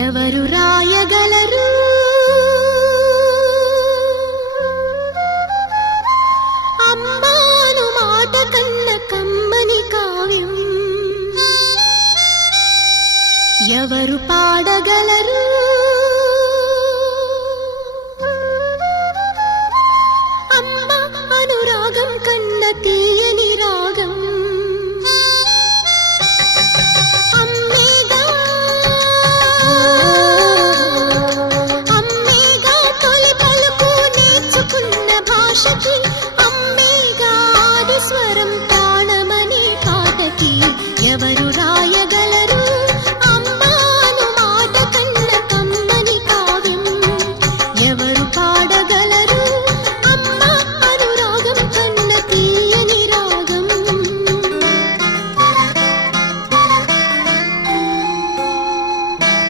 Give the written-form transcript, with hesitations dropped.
ఎవరు రాయగలరు అమ్మాను మాట కన్న కమ్మని కావ్యం ఎవరు పాడగలరు అమ్మ అనురాగం కన్న తీయని రా